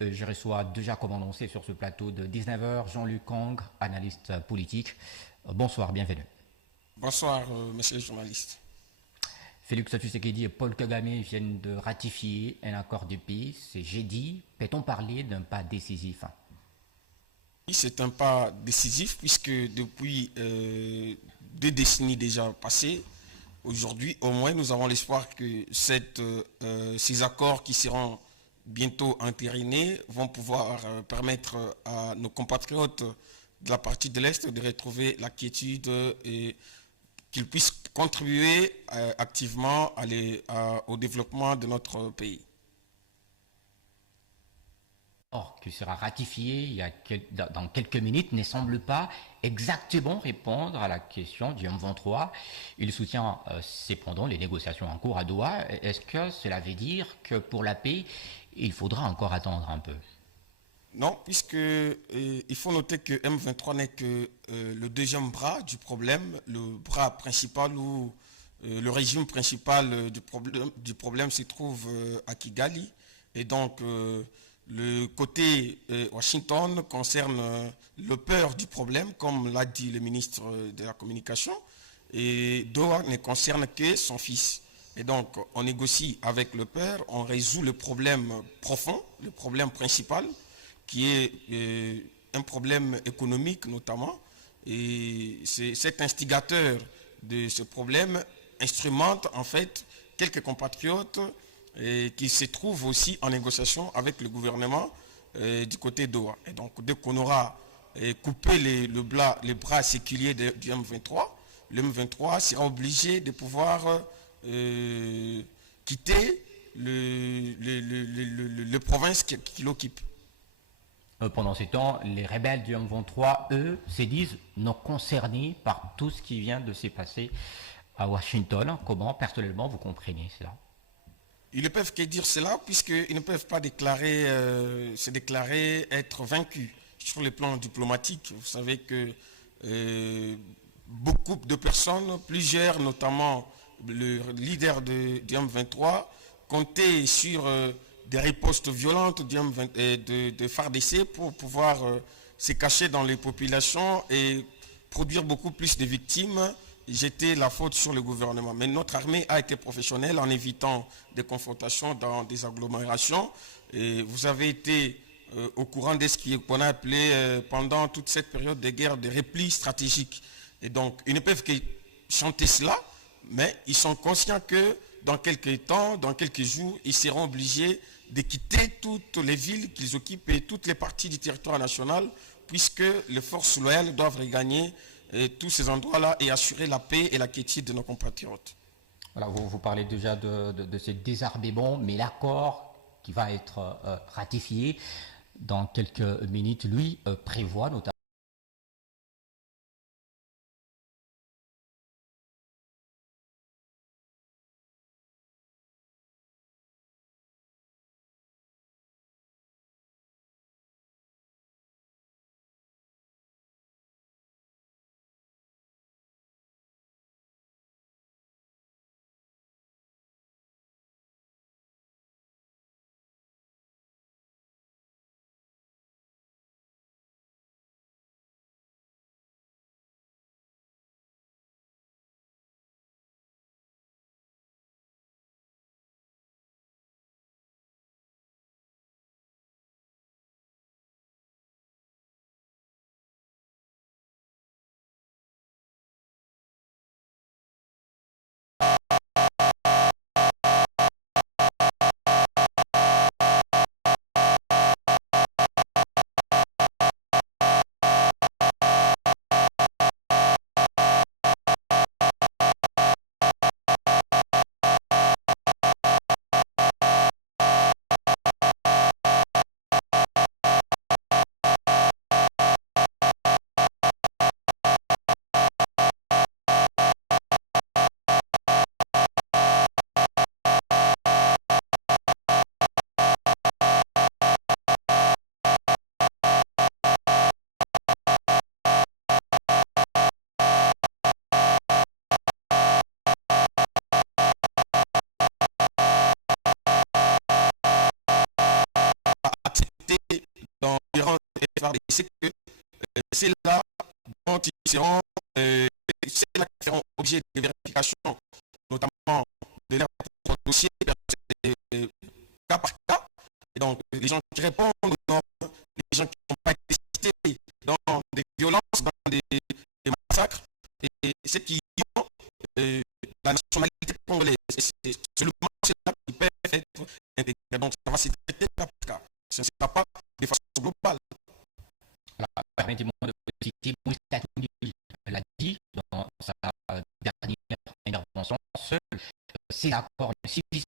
Je reçois déjà, comme annoncé sur ce plateau de 19h, Jean-Luc Kang, analyste politique. Bonsoir, bienvenue. Bonsoir, monsieur le journaliste. Félix Tshisekedi et Paul Kagame viennent de ratifier un accord de paix. C'est jeudi. Peut-on parler d'un pas décisif? Oui, c'est un pas décisif puisque depuis 2 décennies déjà passées, aujourd'hui au moins nous avons l'espoir que ces accords qui seront bientôt entérinés vont pouvoir permettre à nos compatriotes de la partie de l'Est de retrouver la quiétude et qu'ils puissent contribuer activement au développement de notre pays. Or, qui sera ratifié dans quelques minutes, ne semble pas exactement répondre à la question du M23. Il soutient cependant les négociations en cours à Doha. Est-ce que cela veut dire que pour la paix, il faudra encore attendre un peu? Non, puisque il faut noter que M23 n'est que le deuxième bras du problème, le bras principal ou le régime principal du problème se trouve à Kigali. Et donc, le côté Washington concerne le peur du problème, comme l'a dit le ministre de la Communication, et Doha ne concerne que son fils. Et donc, on négocie avec le père, on résout le problème profond, le problème principal, qui est un problème économique notamment. Et c'est cet instigateur de ce problème instrumente en fait quelques compatriotes qui se trouvent aussi en négociation avec le gouvernement du côté d'Oa. Et donc dès qu'on aura coupé les bras séculiers du M23, le M23 sera obligé de pouvoir quitter le province qu'il occupe. Pendant ce temps, les rebelles du M23, eux, se disent non concernés par tout ce qui vient de se passer à Washington. Comment, personnellement, vous comprenez cela? Ils ne peuvent que dire cela puisqu'ils ne peuvent pas se déclarer être vaincus sur le plan diplomatique. Vous savez que euh, beaucoup de personnes, plusieurs, notamment le leader du M23, comptaient sur des ripostes violentes de FARDC pour pouvoir se cacher dans les populations et produire beaucoup plus de victimes, jeter la faute sur le gouvernement. Mais notre armée a été professionnelle en évitant des confrontations dans des agglomérations. Et vous avez été au courant de ce qu'on a appelé pendant toute cette période de guerre des replis stratégiques. Et donc, ils ne peuvent que chanter cela, mais ils sont conscients que dans quelques temps, dans quelques jours, ils seront obligés de quitter toutes les villes qu'ils occupent et toutes les parties du territoire national, puisque les forces loyales doivent regagner tous ces endroits-là et assurer la paix et la quiétude de nos compatriotes. Voilà, vous parlez déjà de ce désarmement, mais l'accord qui va être ratifié dans quelques minutes, lui, prévoit notamment c'est que c'est là dont ils seront, c'est là qu'ils seront obligés de vérification, notamment de leur propre dossier, cas par cas. Et donc, les gens qui répondent, non, les gens qui n'ont pas été cités dans des violences, dans des massacres, et ceux qui ont la nationalité congolaise. C'est seulement ceux-là qui peuvent être intégrés. Donc, ça va se traiter cas par cas. Ce ne sera pas de façon globale. Permettez-moi de citer Moïse Katumbi l'a dit dans sa dernière intervention. Seuls ces accords ne suffisent